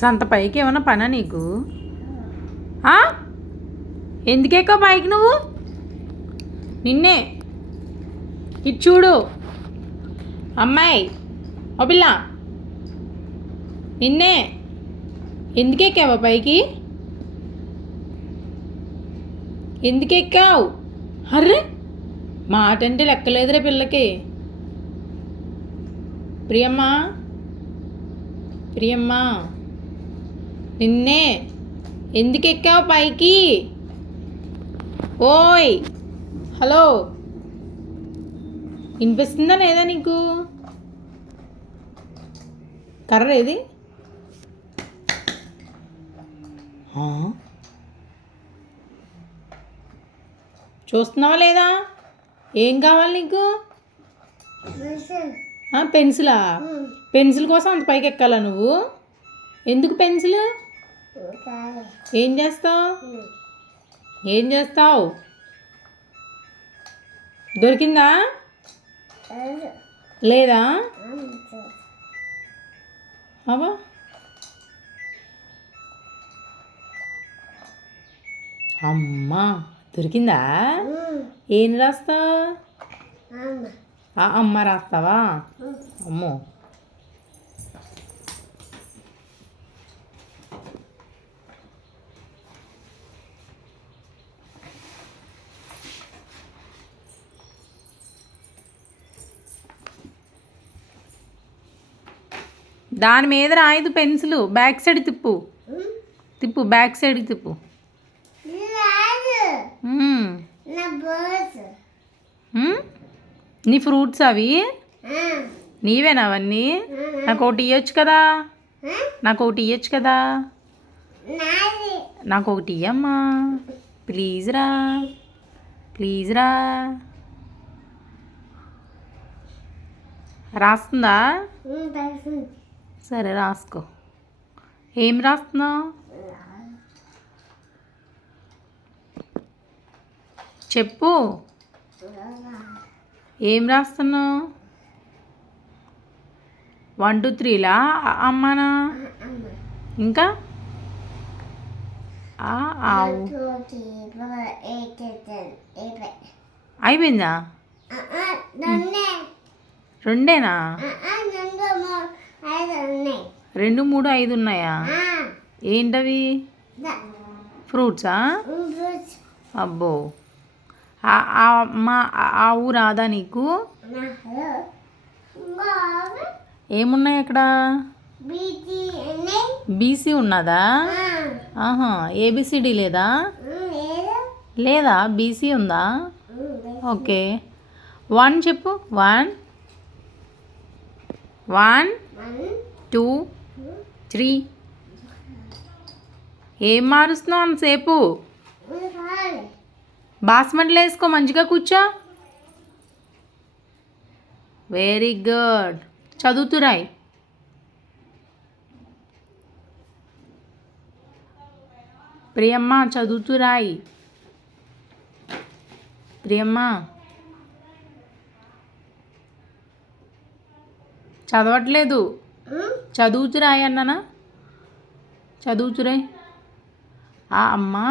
సంత పైకి ఏమన్నా పనా నీకు? ఎందుకేకో పైకి నువ్వు? నిన్నే ఇటు చూడు అమ్మాయి, ఓ పిల్ల, నిన్నే ఎందుకెక్కావా పైకి? ఎందుకెక్కావు? అర్రే మాట అంటే లెక్కలేదురే పిల్లకి. ప్రియమ్మా, ప్రియమ్మా, నిన్నే ఎందుకెక్కావు పైకి? ఓయ్ హలో, వినిపిస్తుందా లేదా నీకు? కర్ర ఏది? చూస్తున్నావా లేదా? ఏం కావాలి నీకు? పెన్సిలా? పెన్సిల్ కోసం అంత పైకి ఎక్కాలా నువ్వు? ఎందుకు పెన్సిల్? ఏం చేస్తావు? ఏం చేస్తావు? దొరికిందా లేదా? అవా అమ్మా, దొరికిందా? ఏం రాస్తావు? అమ్మ రాస్తావా? అమ్మో, దాని మీద రాయదు పెన్సిల్. బ్యాక్ సైడ్ తిప్పు, తిప్పు, బ్యాక్ సైడ్ తిప్పు. నీ ఫ్రూట్స్ అవి నీవేనా అవన్నీ? నాకు ఒకటి ఇవ్వచ్చు కదా, నాకు ఒకటి ఇవ్వచ్చు కదా, నాకు ఒకటి ఇవ్వమ్మా ప్లీజ్ రా, ప్లీజ్ రా. రాస్తుందా? సరే రాసుకో. ఏం రాస్తున్నావు? చెప్పు, ఏం రాస్తున్నావు? 1 2 3లా అమ్మానా? ఇంకా అయిపోయిందా? రెండేనా? 2 3 5 ఉన్నాయా? ఏంటవి? ఫ్రూట్సా? అబ్బో, ఆ ఊ రాదా నీకు? ఏమున్నాయి అక్కడ? బీసీ ఉన్నదా? ఆహా, ఏబిసిడి లేదా? లేదా, బీసీ ఉందా? ఓకే, 1 చెప్పు. 1 1 2 3. ఏం మారుస్తున్నావు అంతసేపు? బాస్మతిలో వేసుకో, మంచిగా కూర్చో. Very good. చదువుతురాయి. ప్రియమ్మ చదువుతురాయి. ప్రియమ్మ చదవట్లేదు, చదువుతురాయి అన్నానా? చదువుతురాయి. అమ్మా